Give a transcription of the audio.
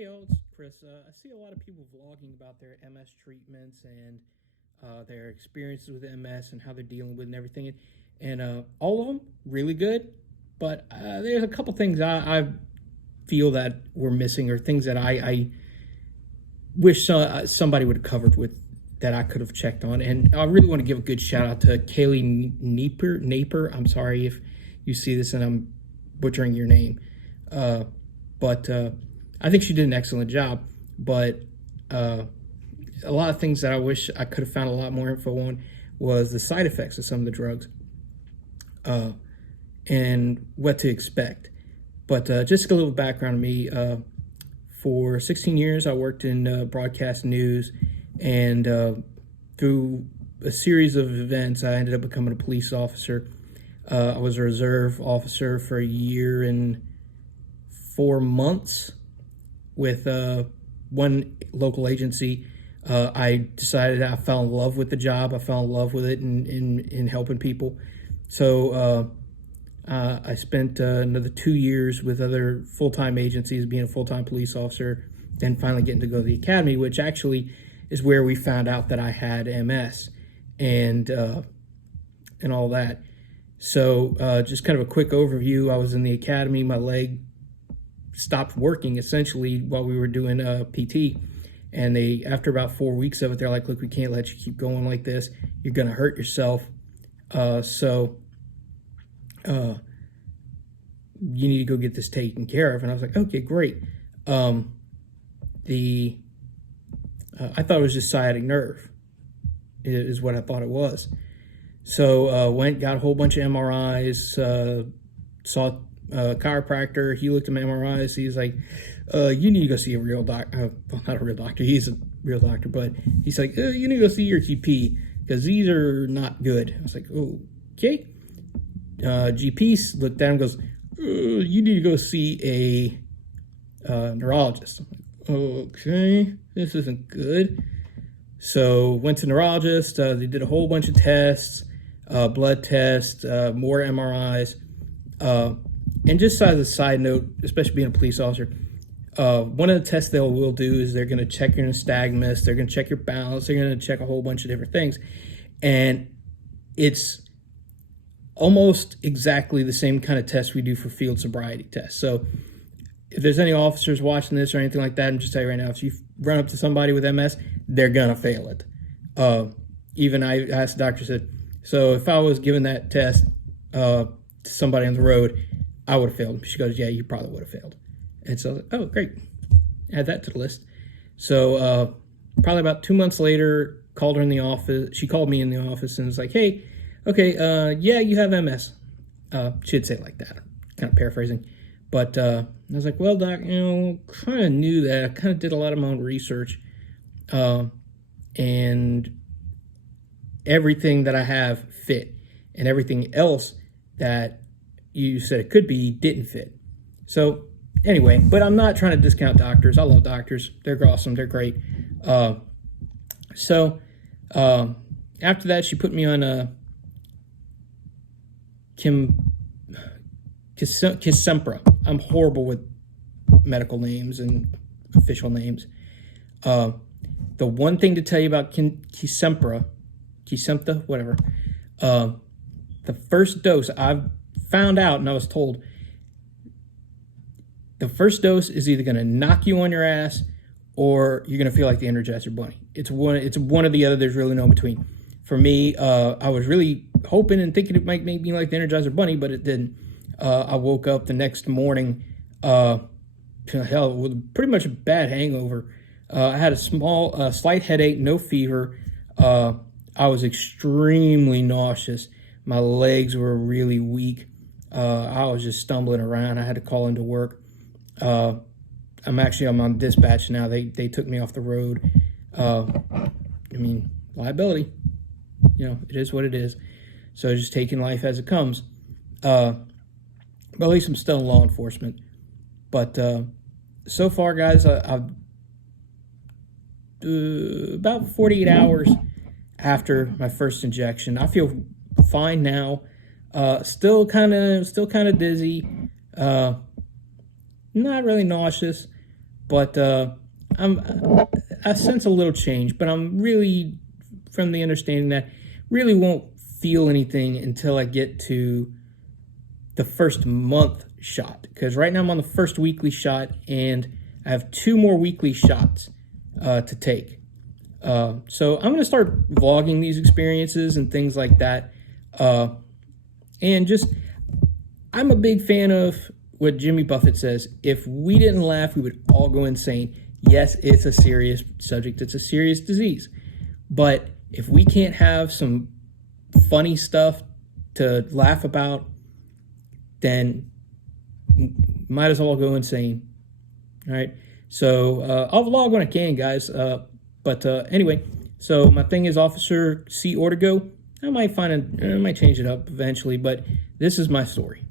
Hey, all, it's Chris. I see a lot of people vlogging about their MS treatments and their experiences with MS and how they're dealing with it and everything. And all of them really good, but there's a couple things I feel that we're missing, or things that I wish somebody would have covered with that I could have checked on. And I really want to give a good shout out to Kaylee Naper. I'm sorry if you see this and I'm butchering your name, but I think she did an excellent job. But a lot of things that I wish I could have found a lot more info on was the side effects of some of the drugs, and what to expect. But just a little background on me. For 16 years, I worked in broadcast news, and through a series of events, I ended up becoming a police officer. I was a reserve officer for a year and 4 months with one local agency. I decided I fell in love with the job. I fell in love with it in helping people. So I spent another 2 years with other full-time agencies, being a full-time police officer, then finally getting to go to the academy, which actually is where we found out that I had MS and all that. So just kind of a quick overview. I was in the academy. My leg stopped working essentially while we were doing PT. And they, after about 4 weeks of it, they're like, look, we can't let you keep going like this. You're going to hurt yourself. You need to go get this taken care of. And I was like, okay, great. I thought it was just sciatic nerve is what I thought it was. So went, got a whole bunch of MRIs, saw a chiropractor. He looked at my MRIs. He's like, you need to go see a real doctor. Well, not a real doctor. He's a real doctor, but he's like, you need to go see your GP because these are not good. I was like, oh, okay. GP looked at him and goes, you need to go see a neurologist. I'm like, okay, this isn't good. So went to neurologist. They did a whole bunch of tests, blood tests, more MRIs. And just as a side note, especially being a police officer, one of the tests they will do is they're going to check your nystagmus, they're going to check your balance, they're going to check a whole bunch of different things. And it's almost exactly the same kind of test we do for field sobriety tests. So if there's any officers watching this or anything like that, I'm just telling you right now, if you run up to somebody with MS, they're going to fail it. Even I asked the doctor, said, so if I was giving that test to somebody on the road, I would have failed. She goes, yeah, you probably would have failed. And so I was like, oh, great. Add that to the list. So probably about 2 months later, called her in the office. She called me in the office and was like, hey, okay, yeah, you have MS. She did say it like that, kind of paraphrasing. But I was like, well, doc, kind of knew that. I kind of did a lot of my own research. And everything that I have fit. And everything else that you said it could be didn't fit. So anyway, but I'm not trying to discount doctors. I love doctors. They're awesome. They're great. So after that, she put me on Kesimpta. I'm horrible with medical names and official names. The one thing to tell you about Kesimpta, whatever, the first dose I've found out, and I was told, the first dose is either going to knock you on your ass or you're going to feel like the Energizer Bunny. It's one or the other. There's really no in between. For me, I was really hoping and thinking it might make me like the Energizer Bunny, but it didn't. I woke up the next morning, with pretty much a bad hangover. I had a slight headache, no fever. I was extremely nauseous. My legs were really weak. I was just stumbling around. I had to call into work. I'm on dispatch now. They took me off the road. Liability. It is what it is. So just taking life as it comes. But at least I'm still in law enforcement. But so far, guys, I've about 48 hours after my first injection. I feel fine now. Still kind of dizzy. Not really nauseous, but I sense a little change, but I'm really from the understanding that really won't feel anything until I get to the first month shot, because right now I'm on the first weekly shot and I have 2 more weekly shots to take. So I'm going to start vlogging these experiences and things like that. And just, I'm a big fan of what Jimmy Buffett says: if we didn't laugh, we would all go insane. Yes, it's a serious subject. It's a serious disease. But if we can't have some funny stuff to laugh about, then might as well go insane. All right. So I'll vlog when I can, guys. But anyway, so my thing is Officer C Ortego. I might change it up eventually, but this is my story.